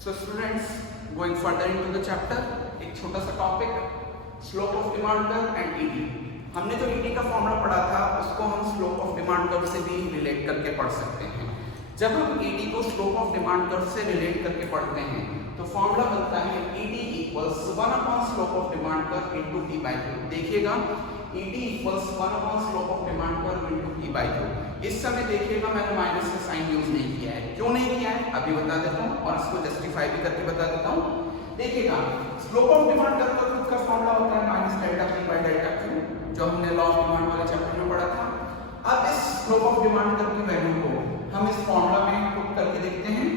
So students, going further into the chapter, एक छोटा सा topic slope of demand curve and ED. हमने जो ईडी का फॉर्मूला पढ़ा था उसको हम स्लोप ऑफ डिमांड कर्व से भी रिलेट करके पढ़ सकते हैं। जब हम ईडी को स्लोप ऑफ डिमांड कर्व से रिलेट करके पढ़ते हैं तो फॉर्मूला बनता है ED equals 1 slope of demand curve into T by Q. देखिएगा ED equals 1 slope of demand curve into T by Q. इस समय देखिएगा मैंने माइनस का साइन यूज नहीं किया है। क्यों नहीं किया है अभी बता देता हूँ और इसको जस्टिफाई भी करके बता देता हूँ। देखिएगा स्लोप ऑफ डिमांड कर्व का खुद का फॉर्मूला होता है minus delta P by delta Q, जो हमने लॉ ऑफ डिमांड वाले चैप्टर में पढ़ा था। अब इस स्लोप ऑफ डिमांड कर्व की वैल्यू को हम इस फॉर्मूला में पुट करके देखते हैं।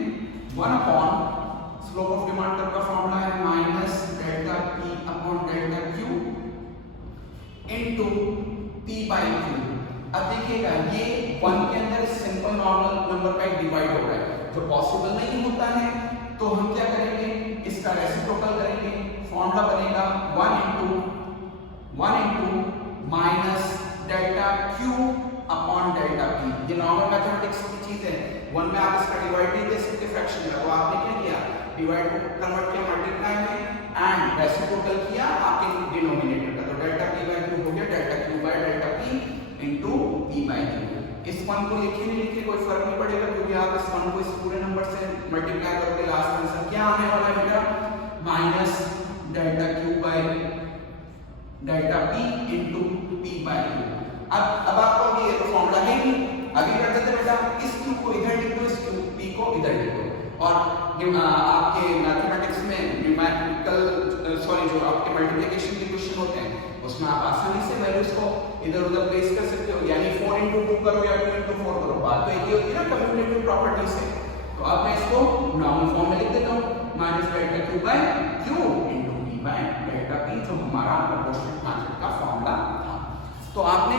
1 upon slope of demand curve का फॉर्मूला है minus delta P upon delta Q into P by Q. अब देखिएगा ये 1 के अंदर सिंपल नॉर्मल नंबर का डिवाइड हो रहा है, जो पॉसिबल नहीं होता है। तो हम क्या करेंगे, इसका रेसिप्रोकल करेंगे। फॉर्मूला बनेगा 1 into minus delta Q upon delta P. ये नॉर्मल मैथमेटिक्स की चीज है। 1 में आप इसका डिवाइड नहीं दे सकते फ्रैक्शन में, तो आपने क्या किया, डिवाइड को कन्वर्ट किया मल्टीप्लाई में एंड रेसिप्रोकल किया आपके डिनोमिनेटर का। तो डेल्टा पी बाय क्यू हो गया delta Q by delta P into P by Q. इस 1 को लिखे नहीं लिखे कोई फर्क नहीं पड़ेगा, क्योंकि आप इस 1 को इस पूरे नंबर से मल्टीप्लाई करोगे लास्ट आंसर क्या आने वाला है बेटा, minus delta Q by delta P into P by Q. अब आपको ये तो फॉर्मूला है नहीं, अभी कर देते बेटा इस क्यू को इधर लिख दो, इस क्यू पी को इधर लिख दो। और आपके मैथमेटिक्स में न्यूमेरिकल जो आपके मल्टीप्लिकेशन के क्वेश्चन होते हैं उसमें आप आसानी से वैल्यूज को इधर उधर प्लेस कर सकते हो, यानी 4 इंटू 2 करो या 2 इंटू 4 करो, बात तो एक ही होती है ना कम्युटेटिव प्रॉपर्टी से। तो अब मैं इसको नॉर्मल फॉर्म में लिख देता हूँ minus delta Q by Q into P by delta P, जो हमारा प्रोपोर्शनल मेथड का फॉर्मूला था। तो आपने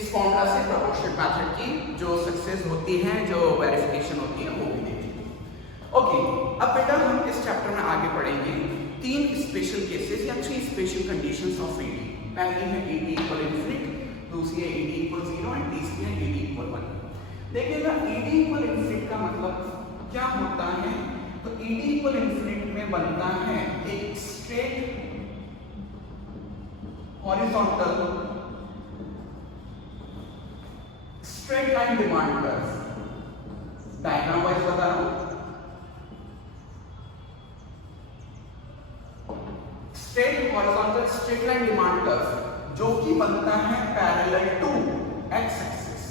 इस फॉर्मूला से प्रोपोर्शनल मेथड की जो सक्सेस होती है, जो वेरिफिकेशन होती है, वो भी देखी। ओके, अब बेटा हम इस चैप्टर में आगे पढ़ेंगे 3 स्पेशल केसेस या 3 स्पेशल कंडीशंस ऑफ ईडी। पहली है ईडी इक्वल इनफिनिट, दूसरी है ईडी इक्वल 0 एंड तीसरी है ईडी इक्वल 1। देखिएगा ईडी इक्वल इनफिनिट का मतलब क्या होता है, तो ईडी इक्वल इनफिनिट में बनता है एक straight horizontal straight line demand curve. Diagram wise बता रहा हूं, straight horizontal straight line demand curve जो कि बनता है पैरेलल टू एक्स एक्सिस,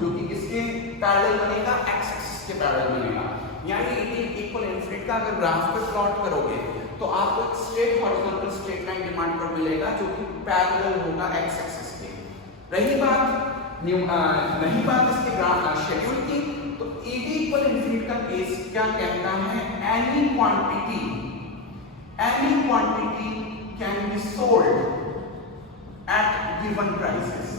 जो कि किसके पैरेलल बनेगा, एक्स एक्सिस के पैरेलल बनेगा। यानी ईडी इक्वल इनफिनिट का अगर ग्राफ पे प्लॉट करोगे तो आपको एक straight horizontal straight line demand curve मिलेगा जो कि पैरेलल होगा एक्स एक्सिस के। रही बात इसके ग्राफ शेड्यूल की, तो ईडी इक्वल इनफिनिट का केस क्या कहता है, any quantity can be sold at given prices.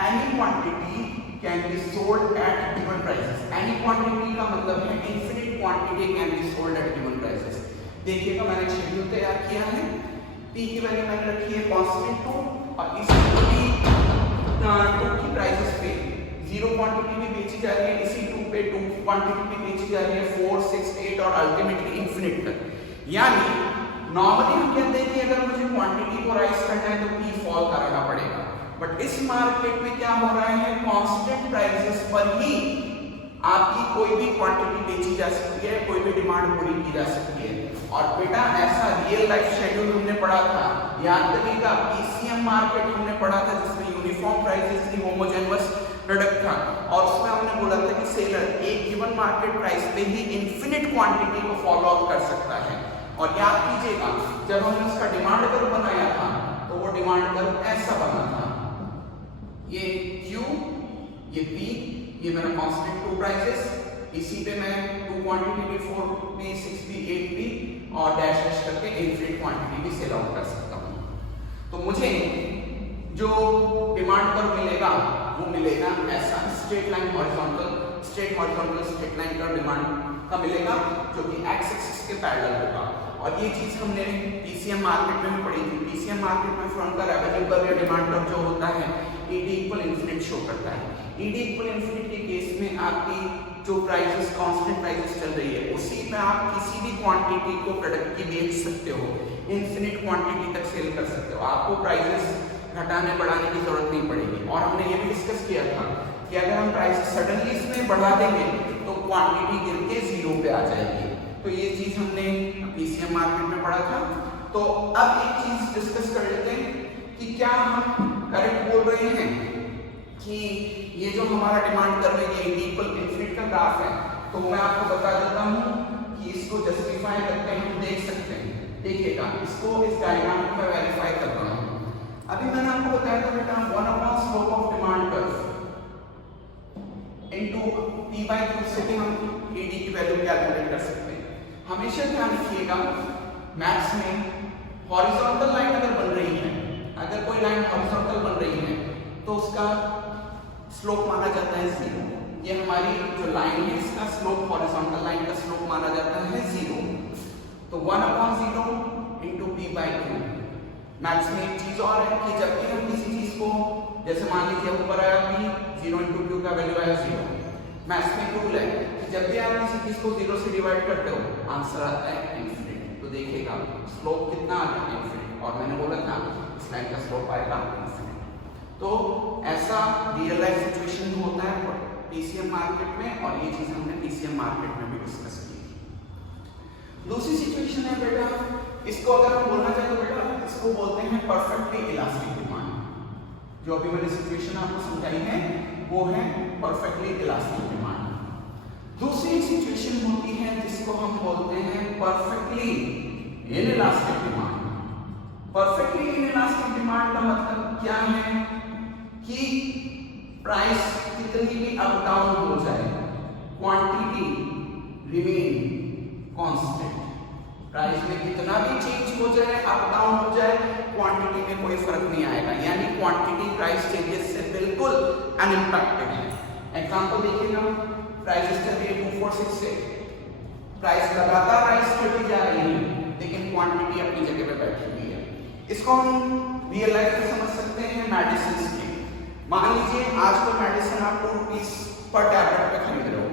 Any quantity can be sold at given prices. Any quantity का मतलब है infinite quantity can be sold at given prices. देखिएगा मैंने शेड्यूल तैयार किया है, P की वैल्यू मैंने रखी है कांस्टेंट 2 और इसी P 2 की प्राइसेस पे 0 क्वांटिटी में बेची जा रही है, इसी 2 पे 2 क्वांटिटी में बेची जा रही है 4, 6, 8 और अल्टीमेटली इंफिनिट तक। यानी नॉर्मली हम कहते हैं कि अगर मुझे क्वांटिटी को राइज करना है तो पी फॉल कराना पड़ेगा, बट इस मार्केट में क्या हो रहा है, कांस्टेंट प्राइसेस पर ही आपकी कोई भी क्वांटिटी बेची जा सकती है, कोई भी डिमांड पूरी की जा सकती है। और बेटा ऐसा रियल लाइफ शेड्यूल हमने पढ़ा था, याद करिएगा पीसीएम मार्केट हमने पढ़ा था जिसमें यूनिफॉर्म प्राइसेस थी, होमोजेनस प्रोडक्ट था, और उसमें हमने बोला था कि सेलर एक गिवन मार्केट प्राइस पे ही इंफिनिट क्वांटिटी को फॉलो अप कर सकता है। और याद कीजिएगा जब हमने इसका डिमांड कर्व बनाया था तो वो डिमांड कर्व ऐसा बना था, ये Q, ये P, ये मेरा कांस्टेंट 2 प्राइसेस, इसी पे मैं 2 क्वांटिटी भी 4P, 6P, 8P और डैश डैश करके इनफिनिट क्वांटिटी भी सेल आउट कर सकता हूँ। तो मुझे जो डिमांड कर्व मिलेगा वो मिलेगा ऐसा straight line horizontal straight line का डिमांड का मिलेगा, जो कि एक्स एक्सिस के पैरेलल होगा। और ये चीज हमने पीसीएम मार्केट में भी पढ़ी थी। पीसीएम मार्केट में फ्रॉम का रेवेन्यू कर्व या डिमांड कर्व जो होता है ईडी इक्वल इनफिनिट शो करता है। ईडी इक्वल इनफिनिट के केस में आपकी जो प्राइसेस कांस्टेंट प्राइसेस चल रही है उसी में आप किसी भी क्वांटिटी को प्रोडक्ट की बेच सकते हो, इन्फिनिट क्वांटिटी तक सेल कर सकते हो, आपको प्राइसेस घटाने बढ़ाने की जरूरत नहीं पड़ेगी। और हमने ये भी डिस्कस किया था कि अगर हम प्राइस सडनली इसमें बढ़ा देंगे तो क्वांटिटी गिर के 0 पे आ जाएगी। तो ये चीज हमने पीसीएम मार्केट में पढ़ा था। तो अब एक चीज डिस्कस कर लेते हैं कि क्या हम करेक्ट बोल रहे हैं कि ये जो हमारा डिमांड कर रही है इक्वल इन्फिनिट का ग्राफ है, तो मैं आपको बता देता हूँ कि इसको जस्टिफाई करके हम देख सकते हैं। देखिएगा, इसको इस डायग्राम को मैं वेरीफाई कर रहा हूँ। अभी मैंने आपको बताया था बेटा 1 slope of demand curve into p/q से भी हम AD की वैल्यू कैलकुलेट कर सकते हैं। हमेशा ध्यान रखिएगा, मैथ्स में हॉरिजॉन्टल लाइन अगर बन रही है, अगर कोई लाइन हॉरिजॉन्टल बन रही है तो उसका स्लोप माना जाता है 0। ये हमारी जो लाइन है इसका स्लोप, हॉरिजॉन्टल लाइन का स्लोप माना जाता है 0। तो 1/0 इनटू p/q। मैथ्स में एक चीज और है कि जब भी हम किसी चीज को, जैसे मान लीजिए ऊपर आया p, 0 इनटू q का वैल्यू आया 0। मैथ्स में रूल है कि जब भी आप किसी चीज को 0 से डिवाइड करते हो आंसर आता है इन्फिनिट। तो देखिएगा स्लोप कितना आता है इन्फिनिट, और मैंने बोला था इस लाइन का स्लोप आएगा इन्फिनिट। तो ऐसा रियल लाइफ सिचुएशन होता है पीसीएम मार्केट में, और ये चीज हमने पीसीएम मार्केट में भी डिस्कस की। दूसरी सिचुएशन है बेटा, इसको अगर हम बोलना चाहें तो बेटा इसको बोलते हैं परफेक्टली इलास्टिक डिमांड। जो अभी मैंने सिचुएशन आपको समझाई है वो है परफेक्टली इलास्टिक डिमांड। दूसरी सिचुएशन होती है जिसको हम बोलते हैं perfectly inelastic demand. Perfectly inelastic demand का मतलब क्या है कि प्राइस कितनी भी अप डाउन हो जाए, क्वांटिटी रिमेन कांस्टेंट। प्राइस में कितना भी चेंज हो जाए, अप डाउन हो जाए, क्वांटिटी में कोई फर्क नहीं आएगा। यानी क्वांटिटी प्राइस चेंजेस से बिल्कुल अनइम्पैक्टेड है। एग्जांपल देखिएगा, प्राइस चल रही है 2468, प्राइस लगातार राइज करती जा रही है लेकिन क्वांटिटी अपनी जगह पे बैठी हुई है। इसको हम रियल लाइफ में समझ सकते हैं मेडिसिन के। मान लीजिए आज कोई मेडिसिन आप 2 रुपीस पर टैबलेट पे खरीद रहे हो,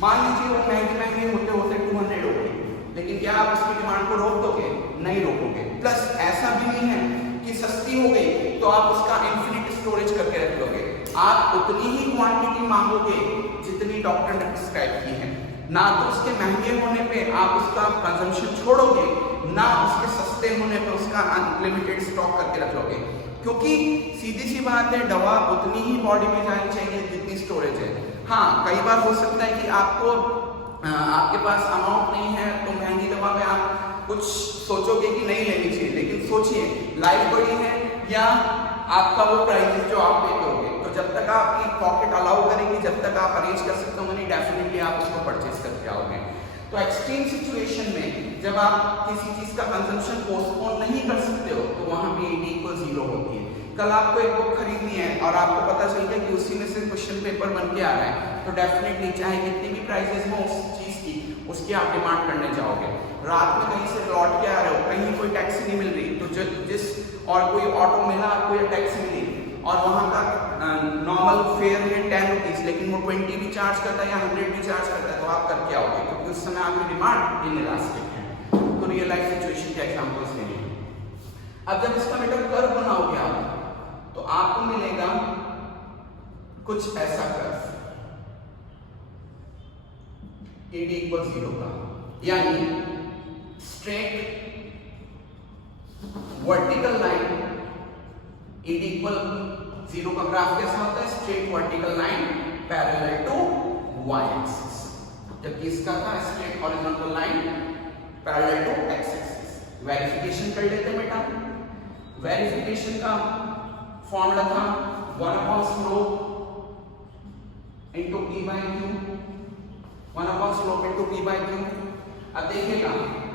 मान लीजिए वो महंगे होते होते 200 हो गई, लेकिन क्या आप उसकी डिमांड को रोक दोगे? नहीं रोकोगे। प्लस ऐसा भी नहीं है कि सस्ती हो गई तो आप उसका इन्फिनिट स्टोरेज करके रख लोगे। आप उतनी ही क्वांटिटी मांगोगे जितनी डॉक्टर ने प्रिस्क्राइब की है। ना तो उसके महंगे होने पे आप उसका कंजम्पशन छोड़ोगे, ना उसके सस्ते होने पे उसका अनलिमिटेड स्टॉक करके रख लोगे, क्योंकि सीधी सी बात है दवा उतनी ही बॉडी में जानी चाहिए जितनी स्टोरेज है। हाँ, कई बार हो सकता है कि आपके पास अमाउंट नहीं है तो महंगी दवा में आप कुछ सोचोगे कि नहीं लेनी चाहिए, लेकिन सोचिए लाइफ बड़ी है या आपका वो प्राइस जो आप पे करोगे, तो जब तक आपकी पॉकेट अलाउ करेगी, जब तक आप अरेंज कर सकते हो मनी, डेफिनेटली आप उसको परचेज करके आओगे। तो एक्सट्रीम सिचुएशन में जब आप किसी चीज का कंजम्पशन पोस्टपोन नहीं कर सकते हो तो वहां भी AD = 0 होती है। कल आपको एक बुक खरीदनी है और आपको पता चल गया कि उसी में से क्वेश्चन पेपर बन के आ रहा है, तो डेफिनेटली चाहे कितनी भी प्राइसेस हो उस चीज की, उसकी आप डिमांड करने जाओगे। रात में कहीं से लौट के आ रहे हो, कहीं कोई टैक्सी नहीं मिल रही, तो जिस और कोई ऑटो मिला, आपको या टैक्सी मिली और वहां का नॉर्मल फेयर है 10 रुपीज, लेकिन वो 20 भी चार्ज करता है या 100 भी चार्ज करता है, तो आप करके आओगे क्योंकि उस समय आपकी डिमांड इनइलास्टिक है। तो रियल लाइफ सिचुएशन के एग्जांपल्स ले लीजिए। अब जब इसका बेटा कर्व बनाओगे आप तो आपको मिलेगा कुछ ऐसा कर्व AD = 0 का, यानी स्ट्रेट वर्टिकल लाइन AD = 0 का ग्राफ कैसा होता है? Straight vertical line parallel to y axis, जबकि इसका था straight horizontal line parallel to x axis. Verification कर लेते हैं बेटा। वेरिफिकेशन का फॉर्मूला था 1 slope into p/q, 1 slope into p/q। अब देखिएगा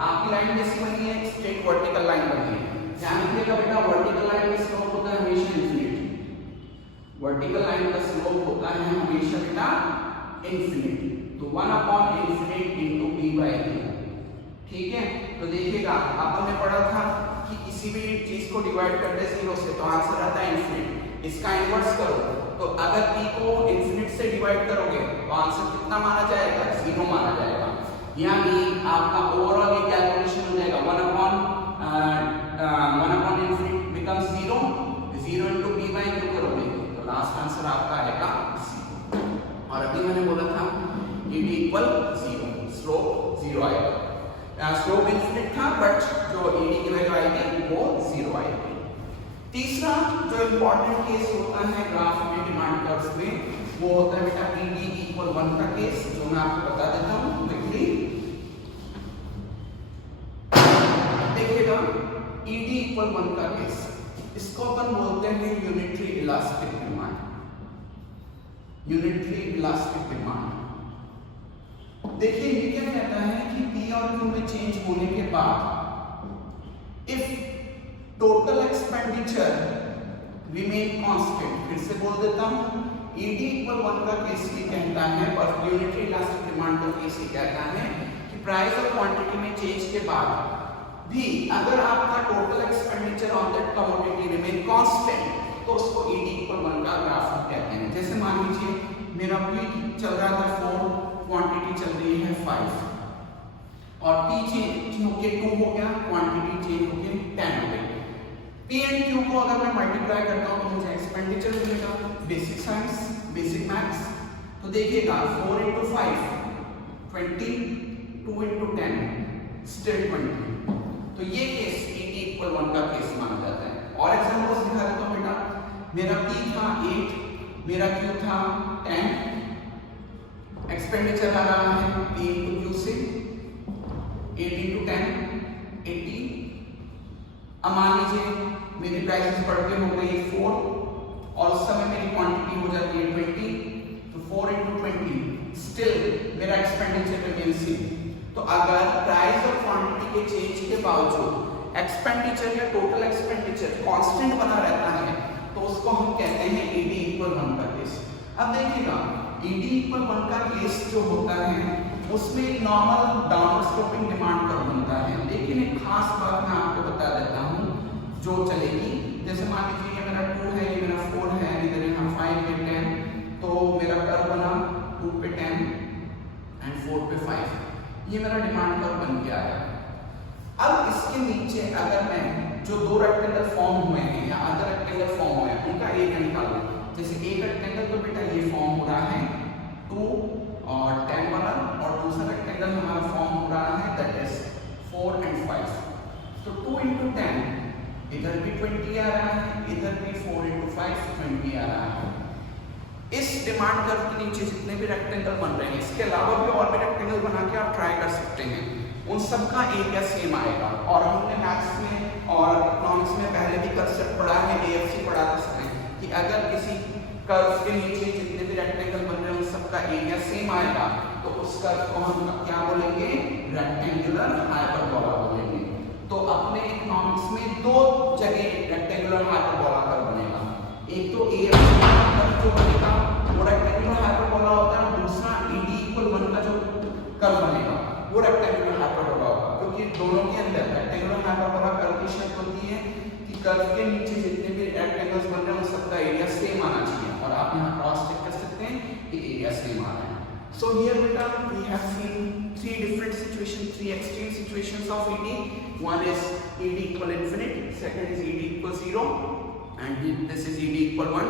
आपकी लाइन कैसी बनी है? स्ट्रेट वर्टिकल लाइन बनी है। ध्यान रखिएगा बेटा, वर्टिकल लाइन का स्लोप होता है हमेशा इन्फिनिटी। वर्टिकल लाइन का स्लोप होता है हमेशा बेटा इन्फिनिटी। तो 1/∞ इनटू p/q, ठीक है। तो देखिएगा आपने पढ़ा था कि किसी भी चीज को डिवाइड करते 0 से तो आंसर आता है इन्फिनिट। इसका इनवर्स करो तो अगर p को इन्फिनिट से डिवाइड करोगे तो आंसर कितना माना जाएगा? 0 माना जाएगा। यानी आपका ओवरऑल ये कैलकुलेशन हो जाएगा 1 upon infinite becomes 0 into b by q करोगे तो लास्ट आंसर आपका आएगा 0। और अभी मैंने बोला था ed इक्वल 0, स्लोप 0 आएगा। स्लोप इंफिनिट था बट जो ed की वैल्यू आएगी वो 0 आएगी। तीसरा जो इंपॉर्टेंट केस होता है ग्राफ में डिमांड कर्व्स में वो होता है बेटा ed इक्वल 1 का केस, जो मैं आपको बता देता हूँ क्विकली। देखिएगा ed इक्वल 1 का केस, इसको अपन बोलते हैं unitary elastic demand. Unitary elastic demand देखिए ये क्या कहता है कि p और q में चेंज होने के बाद if total expenditure remain constant, फिर से बोल देता हूं ed इक्वल 1 का केस ये कहता है और यूनिटरी इलास्टिक डिमांड का केस ये कहता है कि प्राइस और क्वांटिटी में चेंज के बाद भी अगर आपका total expenditure on that commodity remain constant तो उसको ed इक्वल 1 का ग्राफ कहते हैं। जैसे मान लीजिए मेरा p चल रहा था 4, क्वांटिटी चल रही है 5 और p चेंज होके 2 हो गया, क्वांटिटी चेंज होके 10 हो गई। p एंड q को अगर मैं मल्टीप्लाई करता हूं तो मुझे एक्सपेंडिचर मिलेगा। बेसिक साइंस, बेसिक मैथ्स, तो देखिएगा 4 into 5 20, 2 into 10 स्टिल 20, तो ये केस ed इक्वल 1 का केस माना जाता है। और एग्जांपल्स दिखा देता हूं बेटा, मेरा p था 8, मेरा q था 10, एक्सपेंडिचर आ रहा है p into q से 8 into 10 80। अब मान लीजिए मेरी प्राइसेस बढ़ के हो गई 4 और उस समय मेरी क्वांटिटी हो जाती है 20, तो 4 into 20 स्टिल मेरा एक्सपेंडिचर रिमेन सेम। तो अगर प्राइस और क्वांटिटी के चेंज के बावजूद एक्सपेंडिचर या टोटल एक्सपेंडिचर कांस्टेंट बना रहता है तो उसको हम कहते हैं ed इक्वल 1 का केस। अब देखिएगा ed इक्वल 1 का केस जो होता है उसमें normal down sloping demand curve बनता है, लेकिन एक खास बात मैं आपको बता देता हूँ जो चलेगी। जैसे मान लीजिए ये मेरा 2 है, ये मेरा 4 है, इधर यहाँ 5 पे 10, तो मेरा कर्व बना 2 पे 10 एंड 4 पे 5, ये मेरा डिमांड कर्व बन के आया। अब इसके नीचे अगर मैं जो दो रेक्टेंगल फॉर्म हुए हैं या अदर रेक्टेंगल फॉर्म हुए हैं उनका एरिया निकालूं, जैसे एक रेक्टेंगल तो बेटा ये फॉर्म हो रहा है 2 और 10 वाला, और दूसरा रेक्टेंगल हमारा फॉर्म हो रहा है दैट इज 4 and 5, तो 2 into 10 इधर भी 20 आ रहा है, इधर भी 4 into 5 20 आ रहा है। इस डिमांड कर्व के नीचे जितने भी रेक्टेंगल बन रहे हैं, इसके अलावा भी और भी रेक्टेंगल बना के आप ट्राई कर सकते हैं, उन सबका एरिया सेम आएगा। और हमने मैथ्स में और इकोनॉमिक्स में पहले भी कंसेप्ट पढ़ा है, AFC पढ़ा था कि अगर किसी कर्व के नीचे जितने भी रेक्टेंगल बन रहे हैं उन सबका एरिया सेम आएगा तो उस कर्व को हम क्या बोलेंगे, रेक्टेंगुलर हाइपरबोला बोलेंगे। तो अपने इकोनॉमिक्स में दो जगह रेक्टेंगुलर हाइपरबोला कर्व बनेगा, एक तो AFC कर्व जो बनेगा वो रेक्टेंगुलर हाइपरबोला होता है, दूसरा ed इक्वल 1 का जो कर्व बनेगा वो रेक्टेंगुलर हाइपरबोला होगा, क्योंकि दोनों के अंदर रेक्टेंगुलर हाइपरबोला कर्व की शर्त होती है कि कर्व के नीचे जितने भी रेक्टेंगल्स बन रहे हैं उन सबका एरिया सेम आना चाहिए, और आप यहाँ क्रॉस चेक कर सकते हैं कि एरिया सेम आ रहा है। So here beta we have seen three different situations, three extreme situations of ed. One is ed equal infinite, second is ed equal 0, and this is ed equal 1.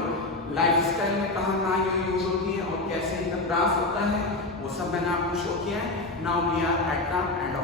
Lifestyle में कहाँ ये use होती है और कैसे इनका ग्राफ होता है वो सब मैंने आपको शो किया है। Now we are at the and